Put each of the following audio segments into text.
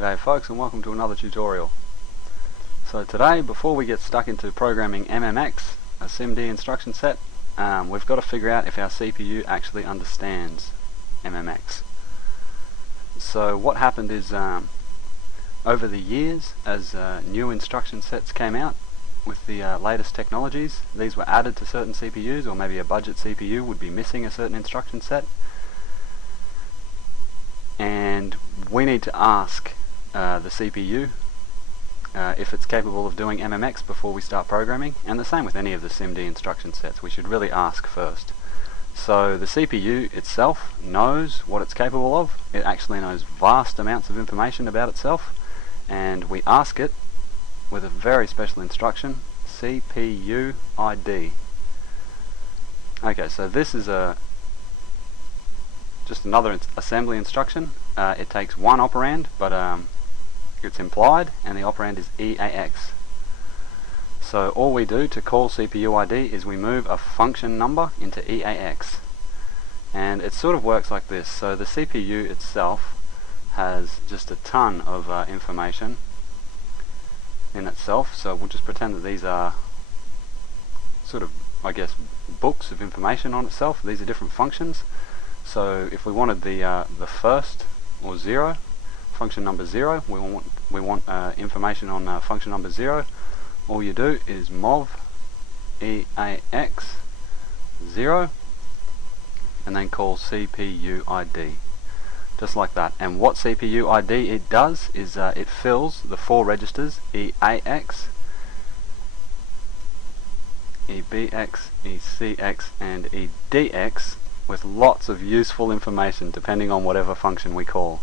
G'day folks, and welcome to another tutorial. So today, before we get stuck into programming MMX, a SIMD instruction set, we've got to figure out if our CPU actually understands MMX. So what happened is, over the years, as new instruction sets came out with the latest technologies, these were added to certain CPUs, or maybe a budget CPU would be missing a certain instruction set. And we need to ask the CPU if it's capable of doing MMX before we start programming, and the same with any of the SIMD instruction sets. We should really ask first. So the CPU itself knows what it's capable of. It actually knows vast amounts of information about itself, and we ask it with a very special instruction, CPUID. Okay, so this is just another assembly instruction. It takes one operand, but it's implied, and the operand is EAX. So all we do to call CPUID is we move a function number into EAX, and it sort of works like this. So the CPU itself has just a ton of information in itself, so we'll just pretend that these are sort of, I guess, books of information on itself. These are different functions. So if we wanted the first, or 0, function number 0, we want information on function number 0, all you do is mov EAX 0 and then call CPUID, just like that. And what CPUID it does is it fills the 4 registers EAX, EBX, ECX and EDX with lots of useful information depending on whatever function we call.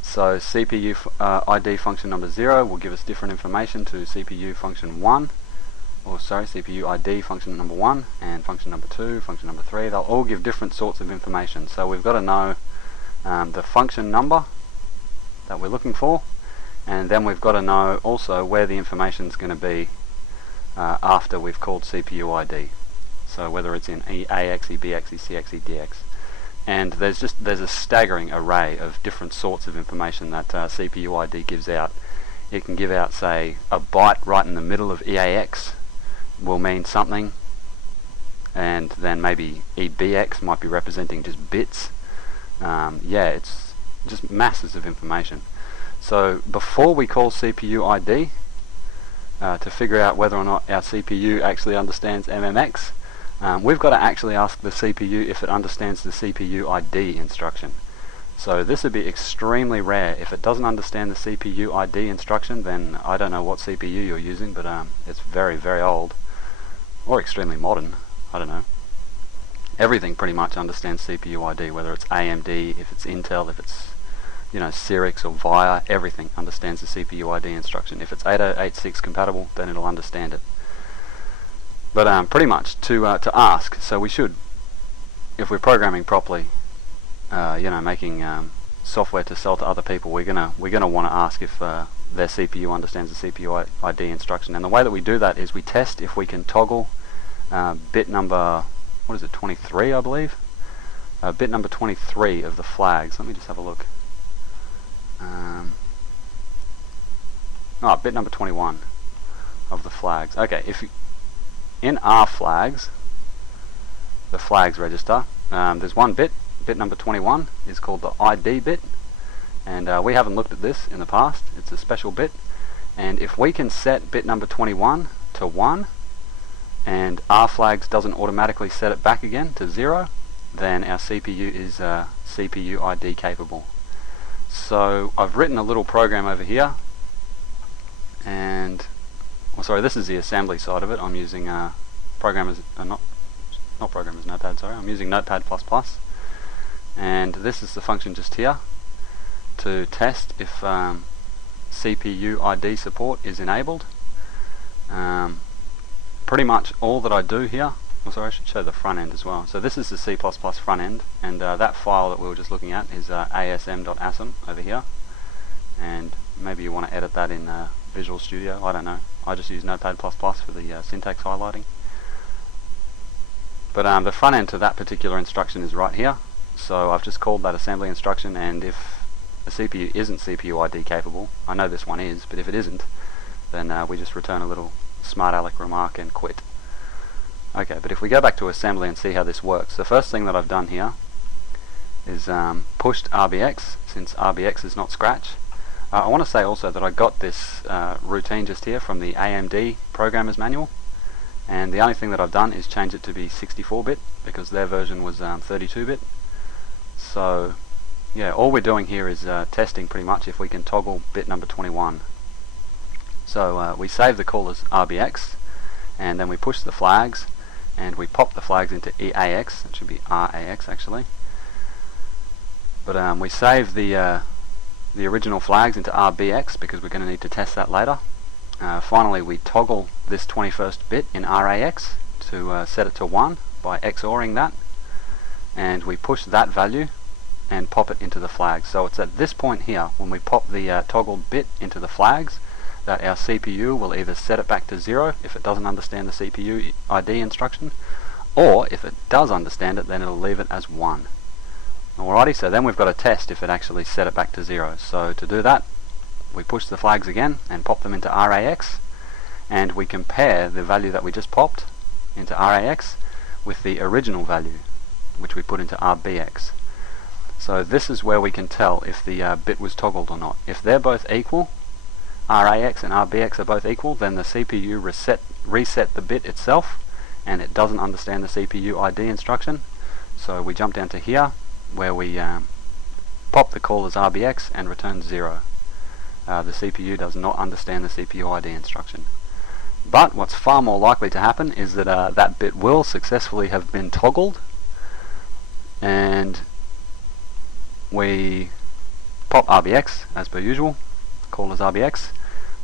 So CPUID function number 0 will give us different information to CPU function 1, or sorry, CPUID function number 1 and function number 2, function number 3. They'll all give different sorts of information. So we've got to know the function number that we're looking for, and then we've got to know also where the information is going to be after we've called CPUID. So whether it's in EAX, EBX, ECX, EDX. And there's a staggering array of different sorts of information that CPUID gives out. It can give out, say, a byte right in the middle of EAX will mean something, and then maybe EBX might be representing just bits. Yeah, it's just masses of information. So before we call CPUID, to figure out whether or not our CPU actually understands MMX, we've got to actually ask the CPU if it understands the CPUID instruction. So this would be extremely rare. If it doesn't understand the CPUID instruction, then I don't know what CPU you're using, but it's very, very old, or extremely modern. I don't know. Everything pretty much understands CPUID, whether it's AMD, if it's Intel, if it's, you know, Cyrix or VIA. Everything understands the CPUID instruction. If it's 8086 compatible, then it'll understand it. But pretty much to ask, so we should, if we're programming properly, you know, making software to sell to other people, we're gonna want to ask if their CPU understands the CPUID instruction. And the way that we do that is we test if we can toggle bit number, what is it, 23, I believe, bit number 23 of the flags. Let me just have a look. Bit number 21 of the flags. Okay, in our flags, the flags register, there's one bit number 21 is called the ID bit, and we haven't looked at this in the past. It's a special bit, and if we can set bit number 21 to 1 and our flags doesn't automatically set it back again to 0, then our CPU is CPUID capable. So I've written a little program over here, and sorry, this is the assembly side of it. I'm using not Programmer's Notepad, sorry. I'm using Notepad++, and this is the function just here to test if CPUID support is enabled. Pretty much all that I do here, I should show the front end as well. So this is the C++ front end, and that file that we were just looking at is asm.asm over here, and maybe you want to edit that in Visual Studio, I don't know. I just use Notepad++ for the syntax highlighting. But the front end to that particular instruction is right here. So I've just called that assembly instruction, and if a CPU isn't CPUID capable, I know this one is, but if it isn't, then we just return a little smart aleck remark and quit. Okay, but if we go back to assembly and see how this works, the first thing that I've done here is pushed RBX, since RBX is not scratch. I want to say also that I got this routine just here from the AMD Programmer's Manual, and the only thing that I've done is change it to be 64-bit because their version was 32-bit. So yeah, all we're doing here is testing pretty much if we can toggle bit number 21. So we save the call as RBX, and then we push the flags, and we pop the flags into EAX. It should be RAX actually. But we save the original flags into RBX because we're going to need to test that later. Finally, we toggle this 21st bit in RAX to set it to 1 by XORing that, and we push that value and pop it into the flags. So it's at this point here, when we pop the toggled bit into the flags, that our CPU will either set it back to 0 if it doesn't understand the CPUID instruction, or if it does understand it, then it'll leave it as 1. Alrighty, so then we've got to test if it actually set it back to 0. So to do that, we push the flags again and pop them into RAX, and we compare the value that we just popped into RAX with the original value which we put into RBX. So this is where we can tell if the bit was toggled or not. If they're both equal, RAX and RBX are both equal, then the CPU reset the bit itself, and it doesn't understand the CPUID instruction. So we jump down to here where we pop the call as RBX and return 0. The CPU does not understand the CPUID instruction. But what's far more likely to happen is that that bit will successfully have been toggled, and we pop RBX as per usual, call as RBX,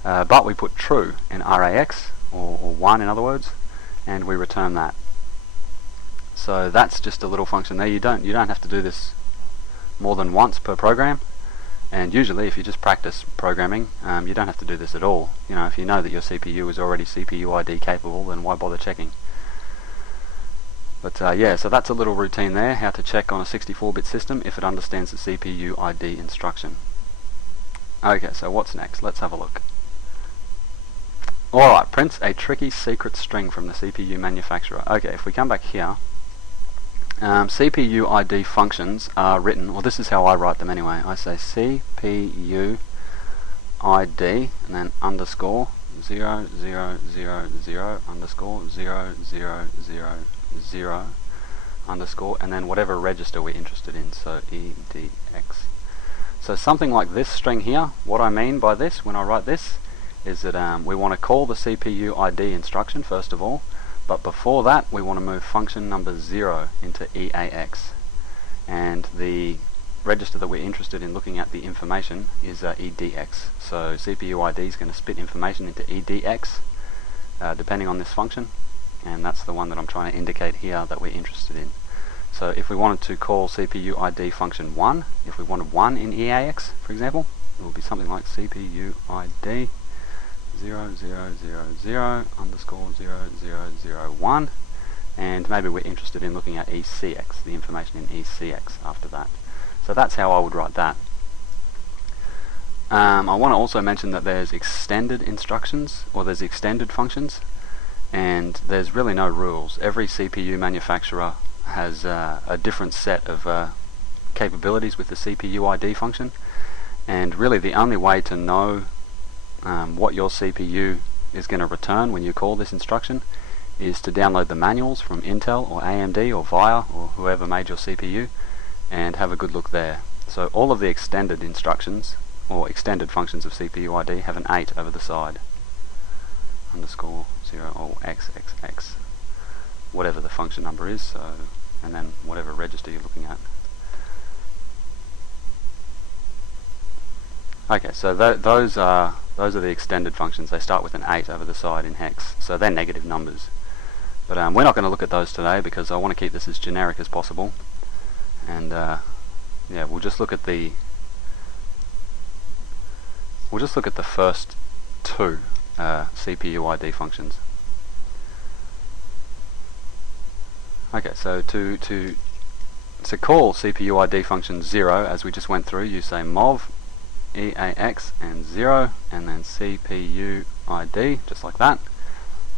but we put true in RAX, or 1 in other words, and we return that. So that's just a little function there. You don't have to do this more than once per program. And usually, if you just practice programming, you don't have to do this at all. You know, if you know that your CPU is already CPUID capable, then why bother checking? But yeah, so that's a little routine there, how to check on a 64-bit system if it understands the CPUID instruction. Okay, so what's next? Let's have a look. Alright, prints a tricky secret string from the CPU manufacturer. Okay, if we come back here, CPUID functions are written, well, this is how I write them anyway. I say CPUID and then underscore 0000 underscore 0000 underscore, and then whatever register we're interested in, so EDX. So something like this string here, what I mean by this when I write this is that we want to call the CPUID instruction first of all, but before that we want to move function number 0 into EAX, and the register that we're interested in looking at the information is EDX. So CPUID is going to spit information into EDX depending on this function, and that's the one that I'm trying to indicate here that we're interested in. So if we wanted to call CPUID function 1, if we wanted 1 in EAX for example, it would be something like CPUID 0000 underscore 0001, and maybe we're interested in looking at ECX, the information in ECX after that. So that's how I would write that. I want to also mention that there's extended instructions, or there's extended functions, and there's really no rules. Every CPU manufacturer has a different set of capabilities with the CPUID function, and really the only way to know what your CPU is going to return when you call this instruction is to download the manuals from Intel or AMD or VIA or whoever made your CPU and have a good look there. So all of the extended instructions or extended functions of CPUID have an 8 over the side. Underscore 0 or XXX, whatever the function number is, so, and then whatever register you're looking at. Okay, so those are the extended functions. They start with an 8 over the side in hex, so they're negative numbers. But we're not going to look at those today because I want to keep this as generic as possible. And yeah, we'll just look at the first two CPUID functions. Okay, so to call CPUID function 0, as we just went through, you say mov EAX and 0, and then CPUID, just like that.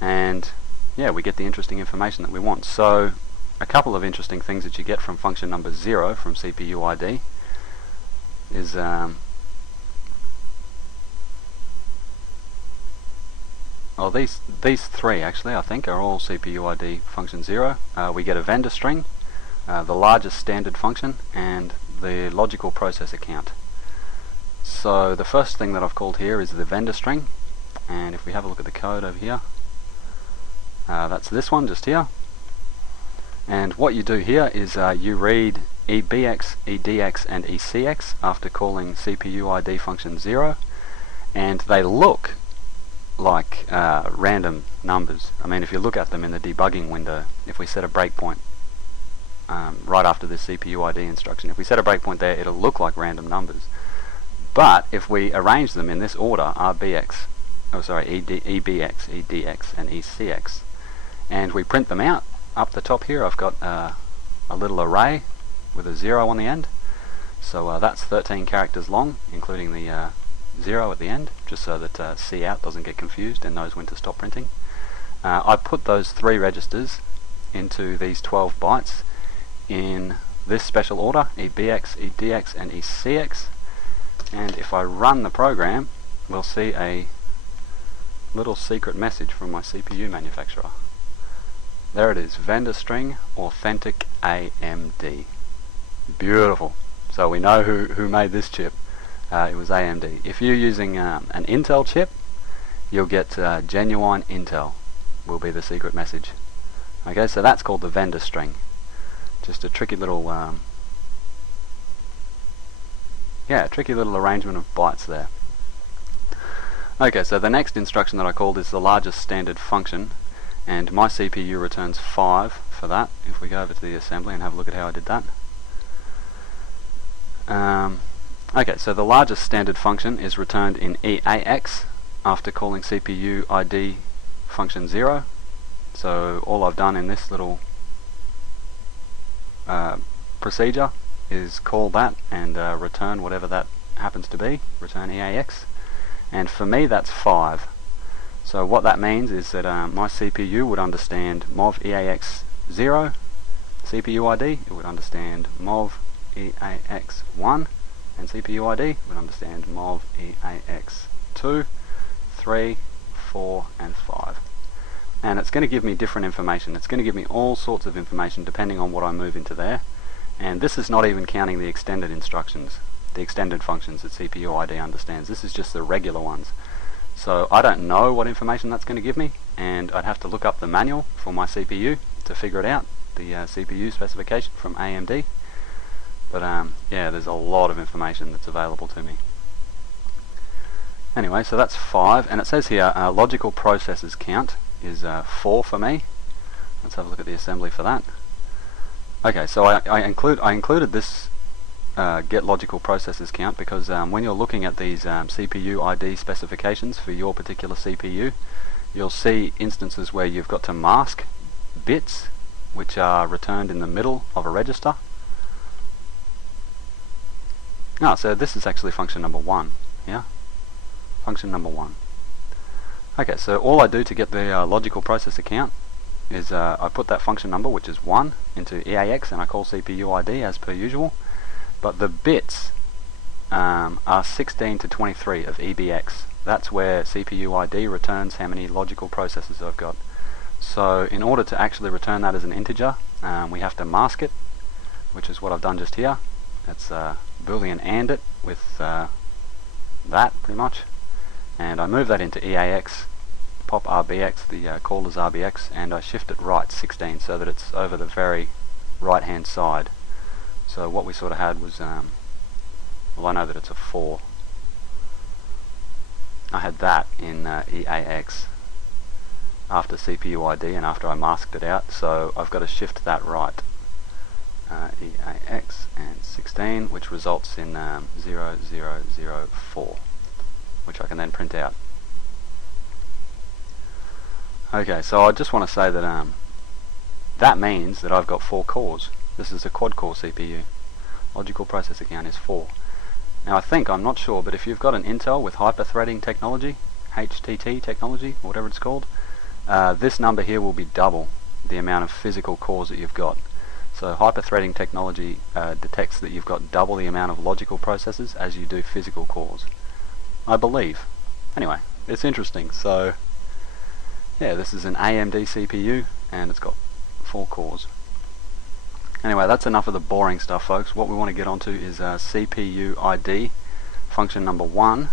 And yeah, we get the interesting information that we want. So a couple of interesting things that you get from function number 0 from CPUID is well, these three actually I think are all CPUID function 0. We get a vendor string, the largest standard function, and the logical processor count. So the first thing that I've called here is the vendor string, and if we have a look at the code over here, that's this one just here. And what you do here is you read EBX, EDX and ECX after calling CPUID function 0, and they look like random numbers. I mean, if you look at them in the debugging window, if we set a breakpoint right after this CPUID instruction, if we set a breakpoint there, it'll look like random numbers. But if we arrange them in this order, EBX, EDX and ECX, and we print them out, up the top here I've got a little array with a 0 on the end. So that's 13 characters long, including the 0 at the end, just so that cout doesn't get confused and knows when to stop printing. I put those three registers into these 12 bytes in this special order, EBX, EDX and ECX, and if I run the program, we'll see a little secret message from my CPU manufacturer. There it is, vendor string authentic AMD. Beautiful. So we know who made this chip. It was AMD. If you're using an Intel chip, you'll get genuine Intel will be the secret message. Okay, so that's called the vendor string. Just a tricky little tricky little arrangement of bytes there. Okay, so the next instruction that I called is the largest standard function, and my CPU returns 5 for that. If we go over to the assembly and have a look at how I did that. Okay, so the largest standard function is returned in EAX after calling CPUID function 0. So all I've done in this little procedure is call that and return whatever that happens to be, return EAX. And for me that's 5. So what that means is that my CPU would understand MOV EAX 0, CPUID, it would understand MOV EAX 1, and CPUID would understand MOV EAX 2, 3, 4 and 5. And it's going to give me different information. It's going to give me all sorts of information depending on what I move into there. And this is not even counting the extended instructions, the extended functions that CPUID understands. This is just the regular ones. So I don't know what information that's going to give me, and I'd have to look up the manual for my CPU to figure it out, the CPU specification from AMD. But yeah, there's a lot of information that's available to me. Anyway, so that's 5, and it says here logical processors count is 4 for me. Let's have a look at the assembly for that. Okay, so I included this get logical processors count because when you're looking at these CPUID specifications for your particular CPU, you'll see instances where you've got to mask bits which are returned in the middle of a register. So this is actually function number 1. Yeah, function number 1. Okay, so all I do to get the logical processor count is I put that function number, which is 1, into EAX, and I call CPUID as per usual. But the bits are 16 to 23 of EBX. That's where CPUID returns how many logical processors I've got. So in order to actually return that as an integer, we have to mask it, which is what I've done just here. It's Boolean AND it with that, pretty much. And I move that into EAX, pop RBX, the call is RBX, and I shift it right 16 so that it's over the very right hand side. So what we sort of had was, well, I know that it's a 4. I had that in EAX after CPUID and after I masked it out, so I've got to shift that right. EAX and 16, which results in 0004, which I can then print out. Okay, so I just want to say that that means that I've got 4 cores. This is a quad-core CPU. Logical processor count is 4. Now I think, I'm not sure, but if you've got an Intel with hyper-threading technology, HTT technology, or whatever it's called, this number here will be double the amount of physical cores that you've got. So hyper-threading technology detects that you've got double the amount of logical processors as you do physical cores, I believe. Anyway, it's interesting. So yeah, this is an AMD CPU and it's got 4 cores. Anyway, that's enough of the boring stuff, folks. What we want to get onto is CPUID function number 1.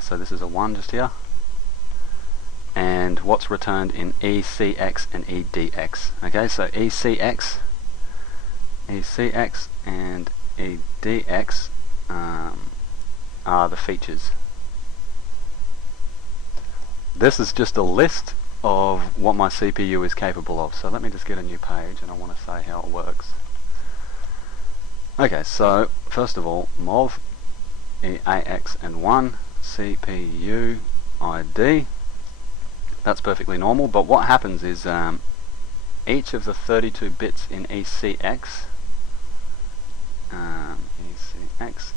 So this is a 1 just here. And what's returned in ECX and EDX. Okay, so ECX and EDX are the features. This is just a list of what my CPU is capable of. So let me just get a new page and I want to say how it works. Okay, so first of all, MOV EAX and 1 CPUID. That's perfectly normal, but what happens is each of the 32 bits in ECX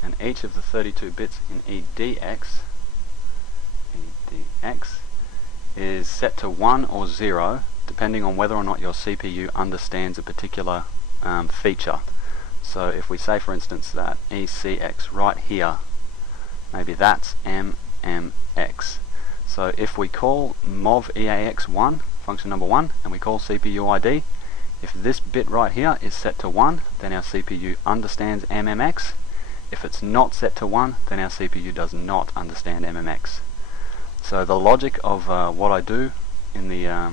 and each of the 32 bits in EDX is set to 1 or 0 depending on whether or not your CPU understands a particular feature. So if we say, for instance, that ECX right here, maybe that's MMX. So if we call MOV EAX1, function number 1, and we call CPUID, if this bit right here is set to 1, then our CPU understands MMX. If it's not set to 1, then our CPU does not understand MMX. So the logic of what I do in the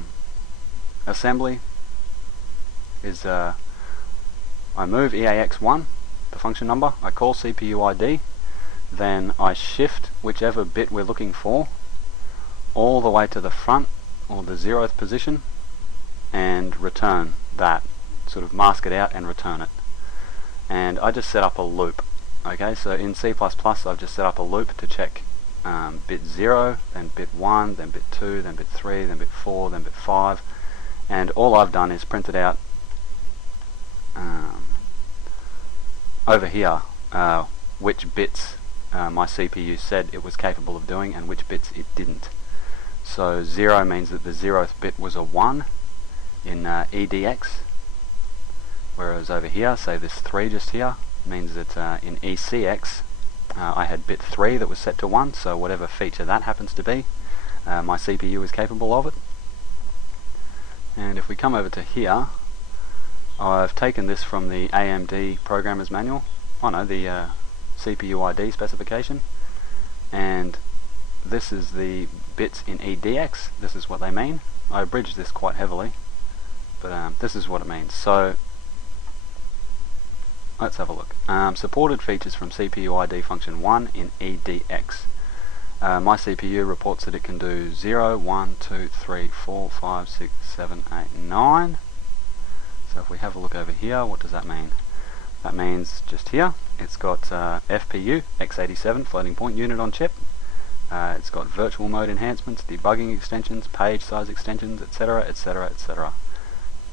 assembly is I move EAX1, the function number, I call CPUID, then I shift whichever bit we're looking for all the way to the front or the 0th position and return that, sort of mask it out and return it. And I just set up a loop. Okay, so in C++ I've just set up a loop to check bit 0, then bit 1, then bit 2, then bit 3, then bit 4, then bit 5, and all I've done is printed out over here which bits my CPU said it was capable of doing and which bits it didn't. So 0 means that the 0th bit was a 1 in EDX, whereas over here, say this 3 just here, means that in ECX I had bit 3 that was set to 1, so whatever feature that happens to be, my CPU is capable of it. And if we come over to here, I've taken this from the AMD Programmer's Manual, the CPUID specification, and this is the bits in EDX. This is what they mean. I abridged this quite heavily, but this is what it means. So let's have a look. Supported features from CPUID function 1 in EDX. My CPU reports that it can do 0, 1, 2, 3, 4, 5, 6, 7, 8, 9. So if we have a look over here, what does that mean? That means just here, it's got FPU, x87 floating point unit on chip. It's got virtual mode enhancements, debugging extensions, page size extensions, etc, etc, etc.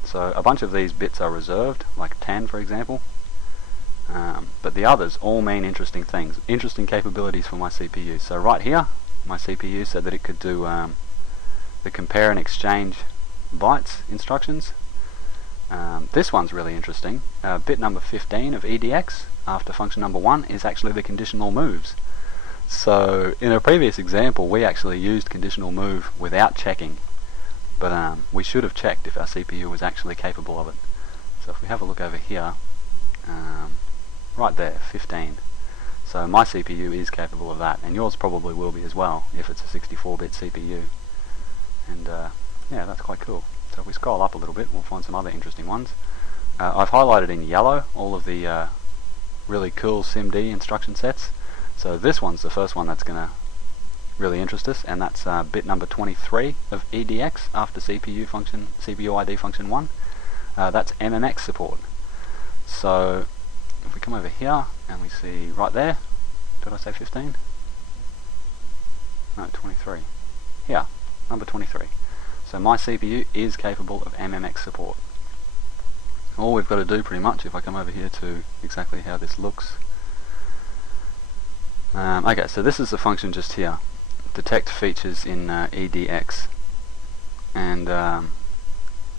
So a bunch of these bits are reserved, like 10 for example. But the others all mean interesting things, interesting capabilities for my CPU. So right here, my CPU said that it could do the compare and exchange bytes instructions. This one's really interesting. Bit number 15 of EDX after function number 1 is actually the conditional moves. So in a previous example we actually used conditional move without checking, but we should have checked if our CPU was actually capable of it. So if we have a look over here, right there, 15. So my CPU is capable of that, and yours probably will be as well if it's a 64-bit CPU. And yeah, that's quite cool. So if we scroll up a little bit, we'll find some other interesting ones. I've highlighted in yellow all of the really cool SIMD instruction sets. So this one's the first one that's going to really interest us, and that's bit number 23 of EDX after CPUID function 1. That's MMX support. So if we come over here and we see right there, did I say 15? No, 23. Here, number 23. So my CPU is capable of MMX support. All we've got to do pretty much, if I come over here to exactly how this looks, Okay, so this is the function just here, detect features in EDX, and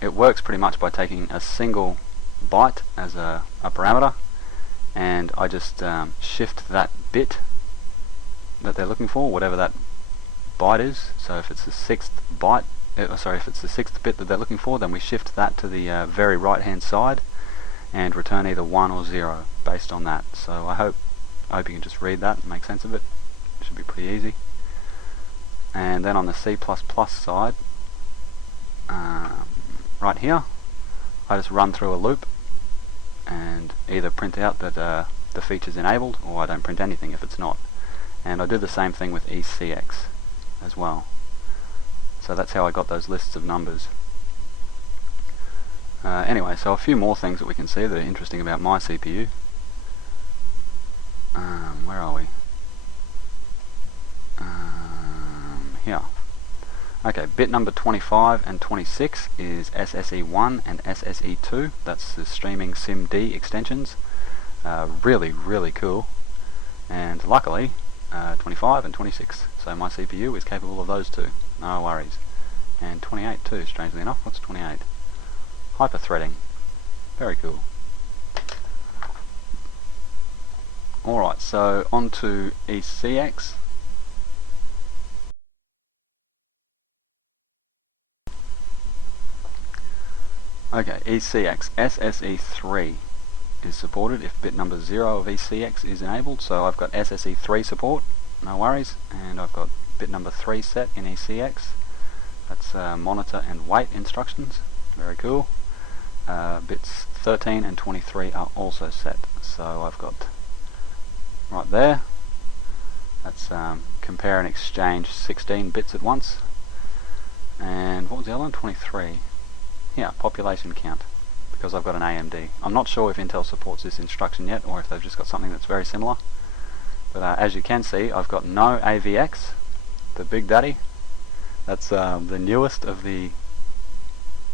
it works pretty much by taking a single byte as a parameter, and I just shift that bit that they're looking for, whatever that byte is. So if it's the sixth byte, if it's the sixth bit that they're looking for, then we shift that to the very right hand side and return either 1 or 0 based on that. So I hope you can just read that and make sense of it. It should be pretty easy. And then on the C++ side, right here, I just run through a loop and either print out that the feature's enabled, or I don't print anything if it's not. And I do the same thing with ECX as well. So that's how I got those lists of numbers. Anyway, so a few more things that we can see that are interesting about my CPU. Where are we? Here. Okay, bit number 25 and 26 is SSE1 and SSE2. That's the streaming SIMD extensions. Really, really cool. And luckily, 25 and 26. So my CPU is capable of those two. No worries. And 28 too, strangely enough. What's 28? Hyper-threading. Very cool. Alright, so on to ECX. Okay, ECX. SSE3 is supported if bit number 0 of ECX is enabled. So I've got SSE3 support, no worries. And I've got bit number 3 set in ECX. That's monitor and wait instructions. Very cool. Bits 13 and 23 are also set. So I've got right there, that's compare and exchange 16 bits at once. And what was the other one? 23. Yeah, population count, because I've got an AMD. I'm not sure if Intel supports this instruction yet, or if they've just got something that's very similar. But as you can see, I've got no AVX, the big daddy. That's the newest of the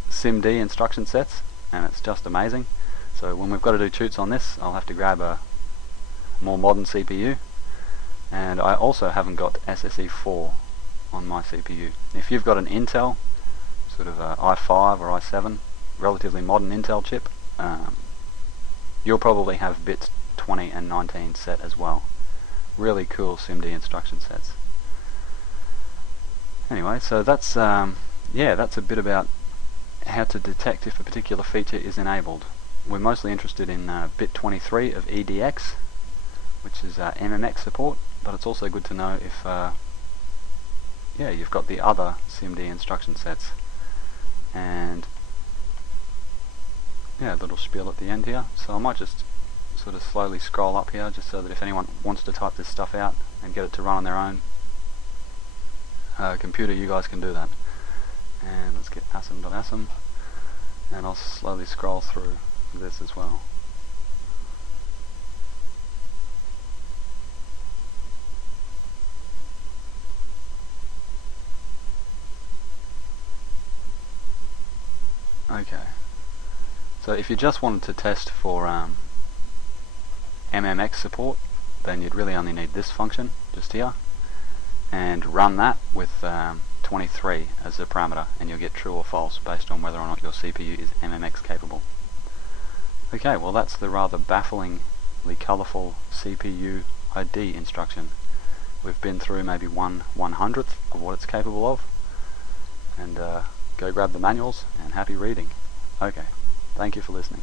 SIMD instruction sets, and it's just amazing. So when we've got to do toots on this, I'll have to grab a more modern CPU. And I also haven't got SSE4 on my CPU. If you've got an Intel, sort of a i5 or i7, relatively modern Intel chip, you'll probably have bits 20 and 19 set as well. Really cool SIMD instruction sets. Anyway, so that's yeah, that's a bit about how to detect if a particular feature is enabled. We're mostly interested in bit 23 of EDX, which is MMX support, but it's also good to know if yeah, you've got the other SIMD instruction sets. And yeah, a little spiel at the end here. So I might just sort of slowly scroll up here, just so that if anyone wants to type this stuff out and get it to run on their own computer, you guys can do that. And let's get asm.asm, and I'll slowly scroll through this as well. Okay, so if you just wanted to test for MMX support, then you'd really only need this function just here, and run that with 23 as a parameter, and you'll get true or false based on whether or not your CPU is MMX capable. Okay, well that's the rather bafflingly colourful CPUID instruction. We've been through maybe 1/100th of what it's capable of, and go grab the manuals and happy reading. Okay, thank you for listening.